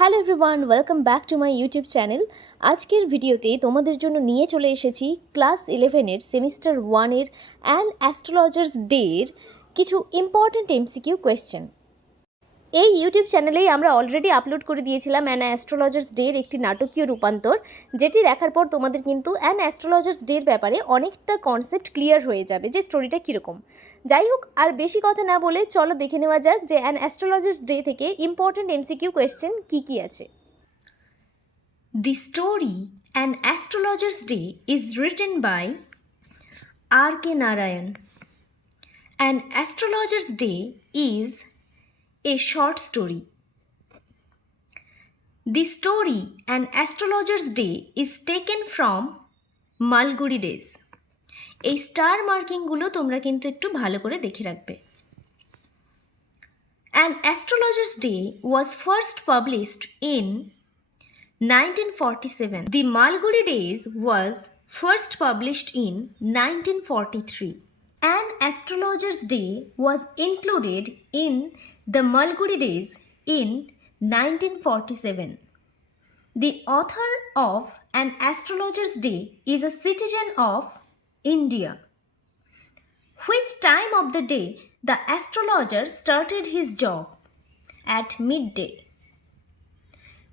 Hello everyone, welcome back to my YouTube channel. আজকের ভিডিওতে তোমাদের জন্য নিয়ে চলে এসেছি ক্লাস 11-এর সেমিস্টার 1-এর অ্যান অ্যাস্ট্রোলজার্স ডের কিছু ইম্পর্ট্যান্ট এমসিকিউ কোয়েশ্চেন। এই ইউটিউব চ্যানেলেই আমরা অলরেডি আপলোড করে দিয়েছিলাম অ্যান অ্যাস্ট্রোলজার্স ডের একটি নাটকীয় রূপান্তর, যেটি দেখার পর তোমাদের কিন্তু অ্যান অ্যাস্ট্রোলজার্স ডের ব্যাপারে অনেকটা কনসেপ্ট ক্লিয়ার হয়ে যাবে যে স্টোরিটা কীরকম। যাই হোক, আর বেশি কথা না বলে চলো দেখে নেওয়া যাক যে অ্যান অ্যাস্ট্রোলজার্স ডে থেকে ইম্পর্ট্যান্ট এমসিকিউ কোয়েশ্চেন কী কী আছে। The story An Astrologer's Day is written by R.K. Narayan. An Astrologer's Day is a short story. The story An Astrologer's Day is taken from Malgudi Days. এই star মার্কিংগুলো তোমরা কিন্তু একটু ভালো করে দেখে রাখবে। An Astrologer's Day was first published in 1947. The Malgudi Days was first published in 1943. An Astrologer's Day was included in the Malgudi Days in 1947. The author of An Astrologer's Day is a citizen of India. Which time of the day the astrologer started his job? At midday.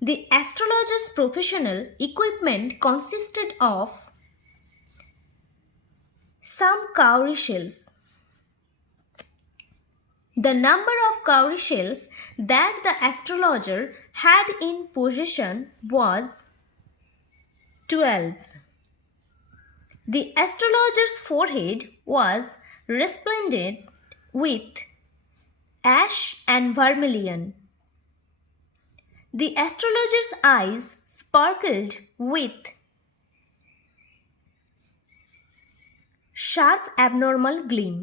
The astrologer's professional equipment consisted of some cowrie shells. The number of cowrie shells that the astrologer had in possession was 12. The astrologer's forehead was resplendent with ash and vermilion. The astrologer's eyes sparkled with sharp abnormal gleam.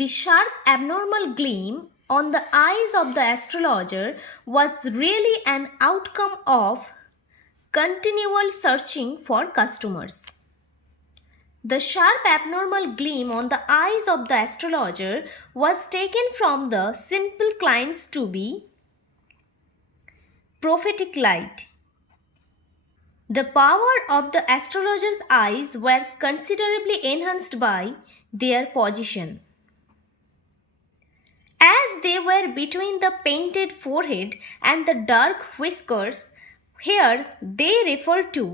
The sharp abnormal gleam on the eyes of the astrologer was really an outcome of continual searching for customers. The sharp abnormal gleam on the eyes of the astrologer was taken from the simple clients to be prophetic light. The power of the astrologer's eyes were considerably enhanced by their position. As they were between the painted forehead and the dark whiskers, here they refer to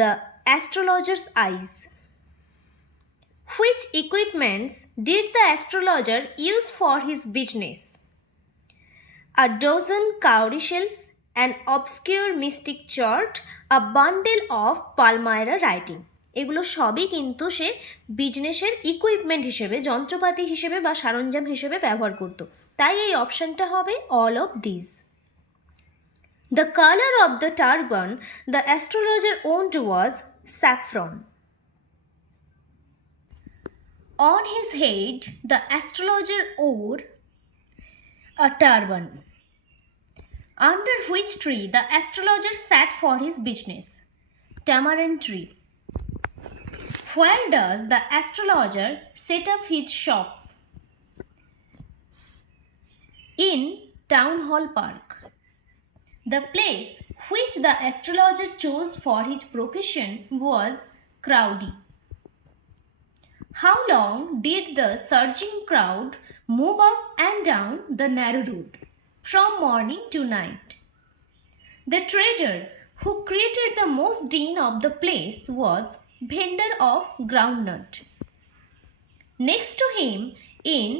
the astrologer's eyes. Which equipments did the astrologer use for his business? A dozen cowrie shells, an obscure mystic chart, a bundle of Palmyra writing. এগুলো সবই কিন্তু সে বিজনেসের equipment হিসেবে, যন্ত্রপাতি হিসেবে বা সরঞ্জাম হিসেবে ব্যবহার করত। তাই এই অপশানটা হবে all of this. The color of the turban the astrologer owned was saffron. On his head, the astrologer wore a turban. Under which tree the astrologer sat for his business? Tamarind tree. Where does the astrologer set up his shop? In Town Hall Park. The place which the astrologer chose for his profession was crowdy. How long did the surging crowd move up and down the narrow road? From morning to night. The trader who created the most din of the place was vendor of groundnut. Next to him in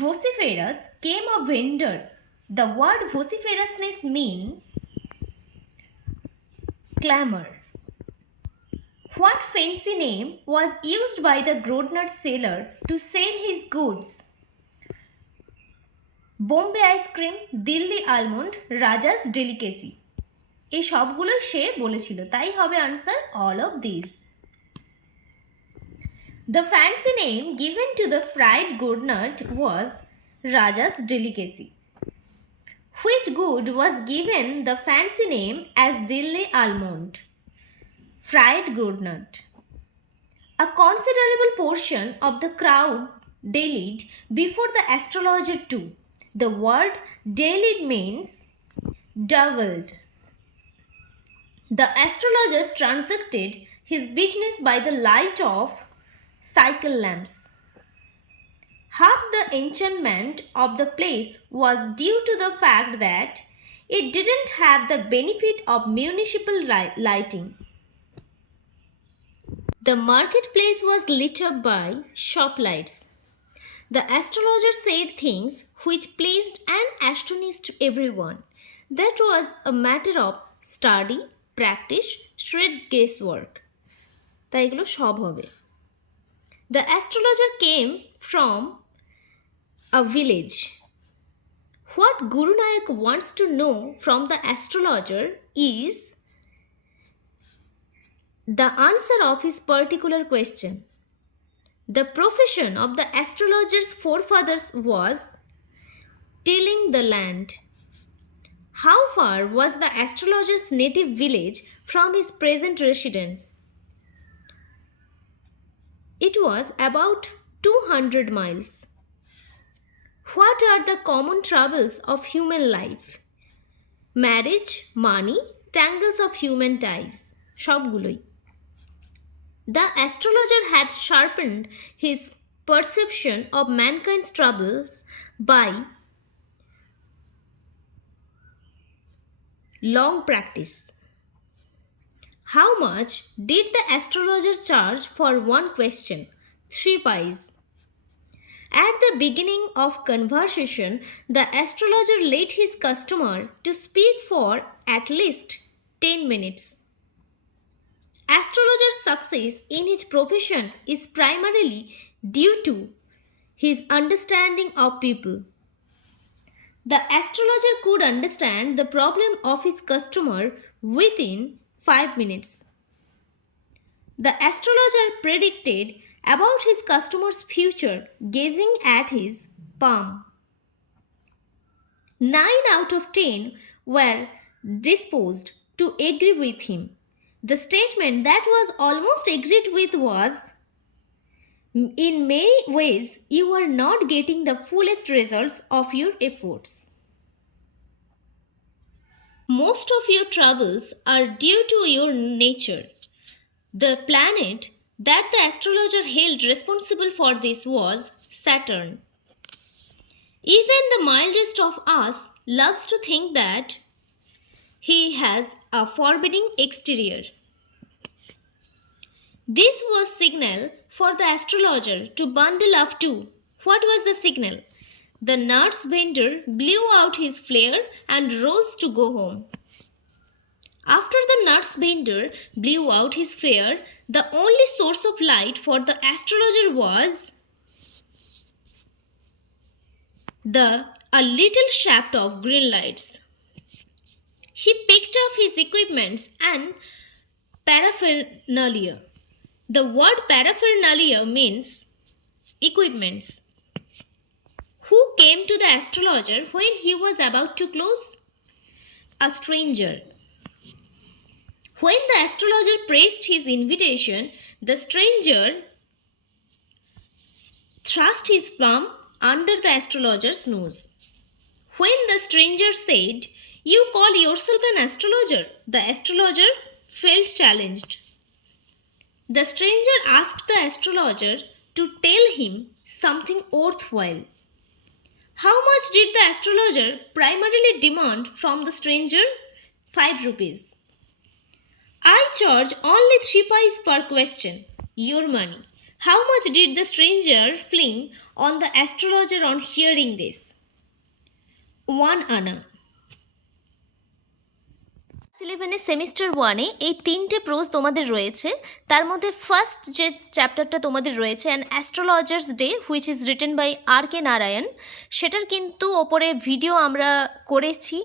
vociferous came a vendor. The word vociferousness means clamor. What fancy name was used by the groundnut seller to sell his goods? Bombay ice cream, Delhi almond, Raja's delicacy. এই সবগুলো সে বলেছিল, তাই হবে answer all of this. The fancy name given to the fried groundnut was Raja's delicacy. Which good was given the fancy name as Dilli almond? Fried groundnut. A considerable portion of the crowd dallied before the astrologer too. The word dallied means doubled. The astrologer transacted his business by the light of cycle lamps. Half the enchantment of the place was due to the fact that it didn't have the benefit of municipal lighting. The marketplace was lit up by shop lights. The astrologer said things which pleased and astonished everyone. That was a matter of study, practice, straight guesswork. তাই এগুলো সব হবে। The astrologer came from a village. What Guru Nanak wants to know from the astrologer is the answer of his particular question. The profession of the astrologer's forefathers was tilling the land. How far was the astrologer's native village from his present residence? It was about 200 miles. What are the common troubles of human life? Marriage, money, tangles of human ties. সবগুলোই। The astrologer had sharpened his perception of mankind's troubles by long practice. How much did the astrologer charge for one question? 3 pies. At the beginning of conversation, the astrologer led his customer to speak for at least 10 minutes. Astrologer's success in his profession is primarily due to his understanding of people. The astrologer could understand the problem of his customer within 5 minutes. The astrologer predicted about his customer's future gazing at his palm. 9 out of 10 were disposed to agree with him. The statement that was almost agreed with was, in many ways, you are not getting the fullest results of your efforts. Most of your troubles are due to your nature. The planet that the astrologer held responsible for this was Saturn. Even the mildest of us loves to think that he has a forbidding exterior. This was signal for the astrologer to bundle up too. What was the signal? The nuts vendor blew out his flare and rose to go home. After the nuts vendor blew out his flare, the only source of light for the astrologer was a little shaft of green lights. He picked up his equipments and paraphernalia. The word paraphernalia means equipments. Who came to the astrologer when he was about to close? A stranger. When the astrologer pressed his invitation, the stranger thrust his palm under the astrologer's nose. When the stranger said, "You call yourself an astrologer," the astrologer felt challenged. The stranger asked the astrologer to tell him something worthwhile. How much did the astrologer primarily demand from the stranger? 5 rupees. I charge only 3 pies per question. Your money. How much did the stranger fling on the astrologer on hearing this? 1 আনা। 11 semester 1-এ এই 3টে pros তোমাদের রয়েছে। তার মধ্যে first যে চ্যাপ্টারটা তোমাদের রয়েছে an astrologer's day which is written by R K. Narayan, সেটার কিন্তু ওপরে ভিডিও আমরা করেছি।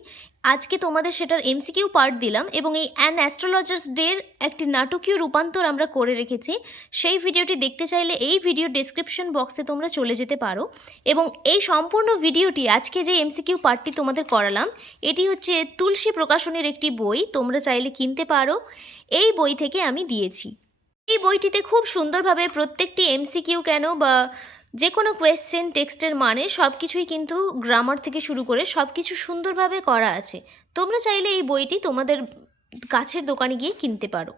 আজকে তোমাদের সেটার এমসিকিউ পার্ট দিলাম এবং এই অ্যান অ্যাস্ট্রোলজার্স ডের একটি নাটকীয় রূপান্তর আমরা করে রেখেছি। সেই ভিডিওটি দেখতে চাইলে এই ভিডিও ডেসক্রিপশন বক্সে তোমরা চলে যেতে পারো। এবং এই সম্পূর্ণ ভিডিওটি আজকে যে এমসিকিউ পার্টটি তোমাদের করালাম এটি হচ্ছে তুলসী প্রকাশনের একটি বই, তোমরা চাইলে কিনতে পারো। এই বই থেকে আমি দিয়েছি। এই বইটিতে খুব সুন্দরভাবে প্রত্যেকটি এমসিকিউ কেন বা যে কোনো কোয়েশ্চেন, টেক্সটের মানে সব কিছুই কিন্তু গ্রামার থেকে শুরু করে সব কিছু সুন্দরভাবে করা আছে। তোমরা চাইলে এই বইটি তোমাদের কাছের দোকানে গিয়ে কিনতে পারো।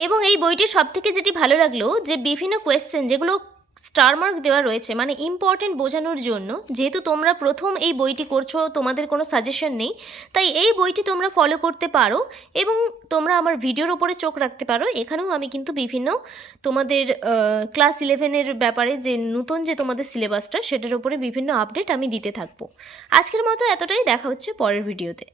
এবং এই বইটি সবথেকে যেটি ভালো লাগলো যে বিভিন্ন কোয়েশ্চেন যেগুলো স্টার মার্ক দেওয়া রয়েছে, মানে ইম্পর্টেন্ট বোঝানোর জন্য। যেহেতু তোমরা প্রথম এই বইটি করছো, তোমাদের কোনো সাজেশন নেই, তাই এই বইটি তোমরা ফলো করতে পারো এবং তোমরা আমার ভিডিওর ওপরে চোখ রাখতে পারো। এখানেও আমি কিন্তু বিভিন্ন তোমাদের ক্লাস 11-এর ব্যাপারে যে নতুন যে তোমাদের সিলেবাসটা, সেটার ওপরে বিভিন্ন আপডেট আমি দিতে থাকবো। আজকের মতো এতটাই, দেখা হচ্ছে পরের ভিডিওতে।